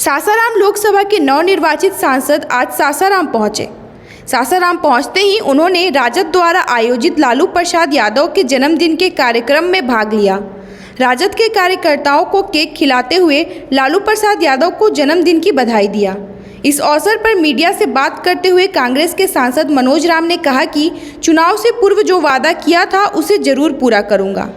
सासाराम लोकसभा के नवनिर्वाचित सांसद आज सासाराम पहुंचे। सासाराम पहुंचते ही उन्होंने राजद द्वारा आयोजित लालू प्रसाद यादव के जन्मदिन के कार्यक्रम में भाग लिया। राजद के कार्यकर्ताओं को केक खिलाते हुए लालू प्रसाद यादव को जन्मदिन की बधाई दिया। इस अवसर पर मीडिया से बात करते हुए कांग्रेस के सांसद मनोज राम ने कहा कि चुनाव से पूर्व जो वादा किया था उसे जरूर पूरा करूंगा।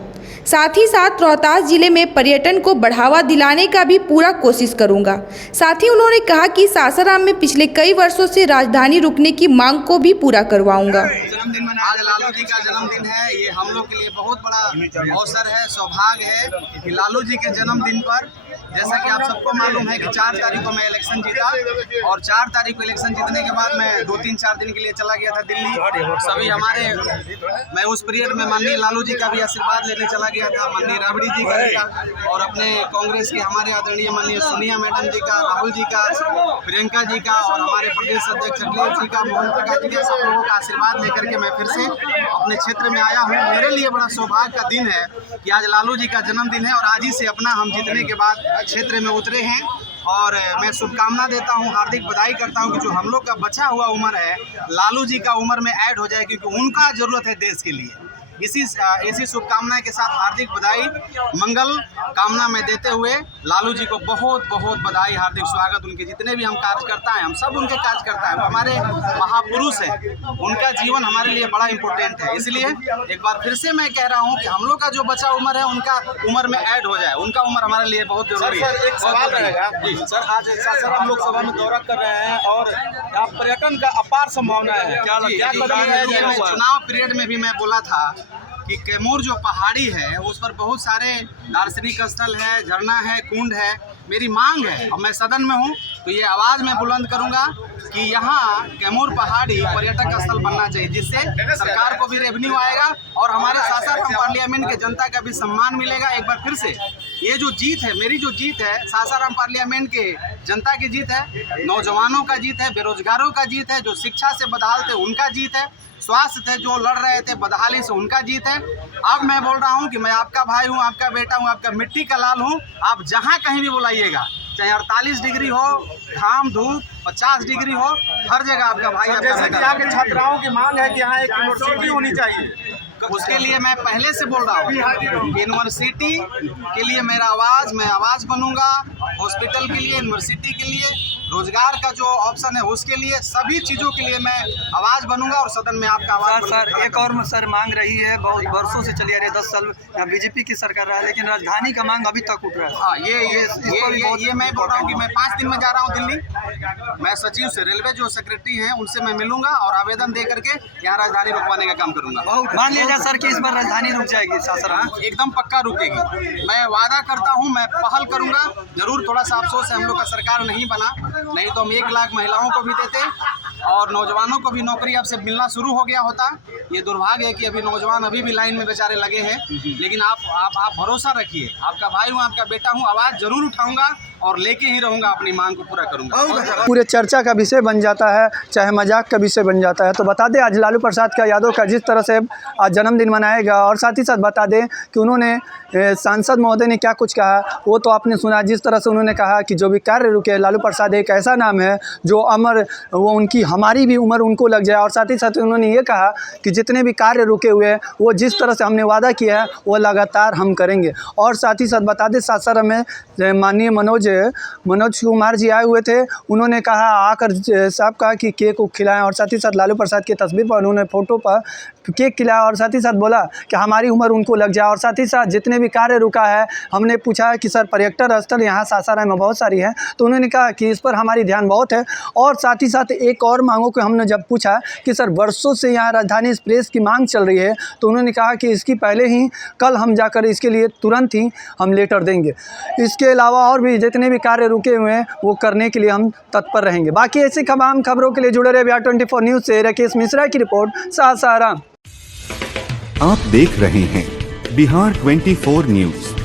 साथ ही साथ रोहतास जिले में पर्यटन को बढ़ावा दिलाने का भी पूरा कोशिश करूंगा। साथ ही उन्होंने कहा कि सासाराम में पिछले कई वर्षों से राजधानी रुकने की मांग को भी पूरा करवाऊंगा। जन्मदिन आज लालू जी का जन्मदिन है। ये हम लोग के लिए बहुत बड़ा अवसर है, सौभाग्य है कि लालू जी के जन्मदिन पर, जैसा कि आप सबको मालूम है कि 4 तारीख को मैं इलेक्शन जीता और 4 तारीख को इलेक्शन जीतने के बाद मैं 2-3-4 दिन के लिए चला गया था दिल्ली। सभी मैं उस पीरियड में माननीय लालू जी का भी आशीर्वाद लेने चला गया था, माननीय राबड़ी जी का और अपने कांग्रेस के हमारे आदरणीय माननीय सोनिया मैडम जी का, राहुल जी का, प्रियंका जी का और हमारे प्रदेश अध्यक्ष अखिलेश जी का, मोहन प्रकाश जी का, सब लोगों का आशीर्वाद लेकर के मैं फिर से अपने क्षेत्र में आया हूँ। मेरे लिए बड़ा सौभाग्य का दिन है कि आज लालू जी का जन्मदिन है और आज ही से अपना हम जीतने के बाद क्षेत्र में उतरे हैं और मैं शुभकामना देता हूं, हार्दिक बधाई करता हूं कि जो हम लोग का बचा हुआ उम्र है लालू जी का उम्र में ऐड हो जाए, क्योंकि उनका ज़रूरत है देश के लिए। इसी शुभकामना के साथ हार्दिक बधाई मंगल कामना में देते हुए लालू जी को बहुत बहुत बधाई, हार्दिक स्वागत। उनके जितने भी हम कार्यकर्ता हैं, हम सब उनके कार्यकर्ता हैं, हमारे महापुरुष हैं, उनका जीवन हमारे लिए बड़ा इम्पोर्टेंट है। इसलिए एक बार फिर से मैं कह रहा हूं कि हम लोग का जो बचा उम्र है उनका उम्र में ऐड हो जाए, उनका उम्र हमारे लिए बहुत जरूरी है। सर, आज सासाराम लोकसभा में दौरा कर रहे हैं और पर्यटन का अपार संभावना है, क्या चुनाव पीरियड में भी मैं बोला था कि कैमूर जो पहाड़ी है उस पर बहुत सारे दार्शनिक स्थल है, झरना है, कुंड है। मेरी मांग है और मैं सदन में हूँ तो ये आवाज़ में बुलंद करूँगा कि यहाँ कैमूर पहाड़ी पर्यटक स्थल बनना चाहिए, जिससे सरकार को भी रेवेन्यू आएगा और हमारे सासाराम पार्लियामेंट के जनता का भी सम्मान मिलेगा। एक बार फिर से ये जो जीत है, मेरी जो जीत है, सासाराम पार्लियामेंट के जनता की जीत है, नौजवानों का जीत है, बेरोजगारों का जीत है, जो शिक्षा से बदहाल थे उनका जीत है, स्वास्थ्य थे जो लड़ रहे थे बदहाली से उनका जीत है। अब मैं बोल रहा हूँ कि मैं आपका भाई हूँ, आपका बेटा हूँ, आपका मिट्टी का लाल हूँ। आप जहाँ कहीं भी बुलाइएगा, चाहे 48 डिग्री हो, घाम धूप 50 डिग्री हो, हर जगह आपका भाई जैसे कि यहाँ के छात्राओं की मांग है कि यहाँ एक यूनिवर्सिटी होनी चाहिए, उसके लिए मैं पहले से बोल रहा हूँ। यूनिवर्सिटी के लिए मैं आवाज़ बनूंगा, हॉस्पिटल के लिए, यूनिवर्सिटी के लिए, रोजगार का जो ऑप्शन है उसके लिए, सभी चीज़ों के लिए मैं आवाज़ बनूंगा और सदन में आपका आवाज़। सर एक और सर मांग रही है, बहुत वर्षों से चली आ रही है, 10 साल बीजेपी की सरकार रहा है, लेकिन राजधानी का मांग अभी तक उठ रहा है। हाँ, ये मैं बोल रहा हूँ कि मैं 5 दिन में जा रहा हूँ दिल्ली। मैं सचिव से, रेलवे जो सेक्रेटरी हैं उनसे मैं मिलूंगा और आवेदन दे करके यहाँ राजधानी रुकवाने का काम करूंगा। मान लीजिए सर कि इस बार राजधानी रुक जाएगी सासाराम? एकदम पक्का रुकेगी। मैं वादा करता हूँ, मैं पहल करूँगा जरूर। थोड़ा सा अफसोस है हम लोग का सरकार नहीं बना, नहीं तो हम 1 लाख महिलाओं को भी देते और नौजवानों को भी नौकरी अब से मिलना शुरू हो गया होता। ये दुर्भाग्य है कि अभी नौजवान अभी भी लाइन में बेचारे लगे हैं, लेकिन आप भरोसा रखिए, आपका भाई हूँ, आपका बेटा हूँ, आवाज़ जरूर उठाऊंगा और लेके ही रहूँगा, अपनी मांग को पूरा करूँगा। पूरे चर्चा का विषय बन जाता है, चाहे मजाक का विषय बन जाता है। तो बता दें आज लालू प्रसाद का यादव का जिस तरह से आज जन्मदिन मनाएगा, और साथ ही साथ बता दें कि उन्होंने सांसद महोदय ने क्या कुछ कहा वो तो आपने सुना। जिस तरह से उन्होंने कहा कि जो भी कार्य रुके, लालू प्रसाद एक ऐसा नाम है जो अमर, वो उनकी हमारी भी उम्र उनको लग जाए। और साथ ही साथ उन्होंने ये कहा कि जितने भी कार्य रुके हुए हैं वो जिस तरह से हमने वादा किया है वो लगातार हम करेंगे। और साथ ही साथ बता दें सासाराम में माननीय मनोज कुमार जी आए हुए थे, उन्होंने कहा आकर साहब कहा कि केक को खिलाएं, और साथ ही साथ लालू प्रसाद की तस्वीर पर उन्होंने फोटो पर केक खिलाया और साथ ही साथ बोला कि हमारी उम्र उनको लग जाए। और साथ ही साथ जितने भी कार्य रुका है, हमने पूछा कि सर पर्यटन स्थल यहाँ सासाराम में बहुत सारी है, तो उन्होंने कहा कि इस पर हमारी ध्यान बहुत है। और साथ ही साथ एक और मांगों को हमने जब पूछा कि सर वर्षों से यहाँ राजधानी एक्सप्रेस की मांग चल रही है, तो उन्होंने कहा कि इसकी पहले ही कल हम जाकर इसके लिए तुरंत ही हम लेटर देंगे। इसके अलावा और भी जितने भी कार्य रुके हुए हैं वो करने के लिए हम तत्पर रहेंगे। बाकी ऐसी तमाम खबरों के लिए जुड़े रहे बिहार 24 न्यूज़ से राकेश मिश्रा की रिपोर्ट, सासाराम। आप देख रहे हैं बिहार 24 न्यूज़।